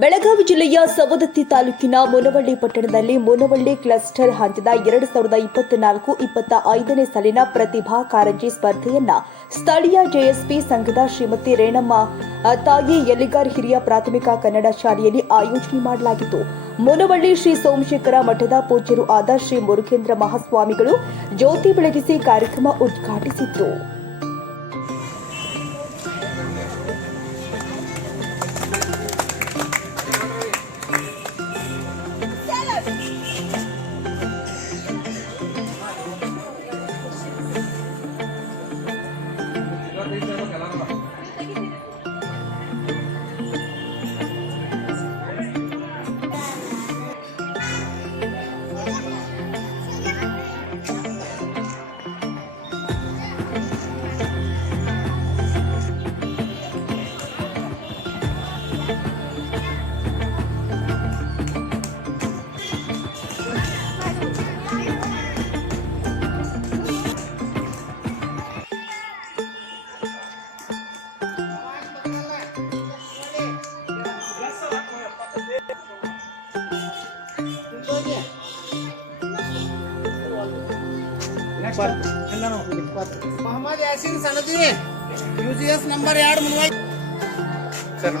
ಬೆಳಗಾವಿ ಜಿಲ್ಲೆಯ ಸವದತ್ತಿ ತಾಲೂಕಿನ ಮುನವಳ್ಳಿ ಪಟ್ಟಣದಲ್ಲಿ ಮುನವಳ್ಳಿ ಕ್ಲಸ್ಟರ್ ಹಂತದ 2024-25ನೇ ಸಾಲಿನ ಪ್ರತಿಭಾ ಕಾರಂಜಿ ಸ್ಪರ್ಧೆಯನ್ನ ಸ್ಥಳೀಯ ಜೆಎಸ್ಪಿ ಸಂಘದ ಶ್ರೀಮತಿ ರೇಣಮ್ಮ ತಾಯಿ ಯಲಿಗಾರ್ ಹಿರಿಯ ಪ್ರಾಥಮಿಕ ಕನ್ನಡ ಶಾಲೆಯಲ್ಲಿ ಆಯೋಜನೆ ಮಾಡಲಾಗಿತ್ತು. ಮುನವಳ್ಳಿ ಶ್ರೀ ಸೋಮಶೇಖರ ಮಠದ ಪೂಜ್ಯರು ಆದ ಶ್ರೀ ಮುರುಘೇಂದ್ರ ಮಹಾಸ್ವಾಮಿಗಳು ಜ್ಯೋತಿ ಬೆಳಗಿಸಿ ಕಾರ್ಯಕ್ರಮ ಉದ್ಘಾಟಿಸಿದ್ರು. मोहम्मद यासीन सनदी यूजीएस नंबर 2 मुनवाई सर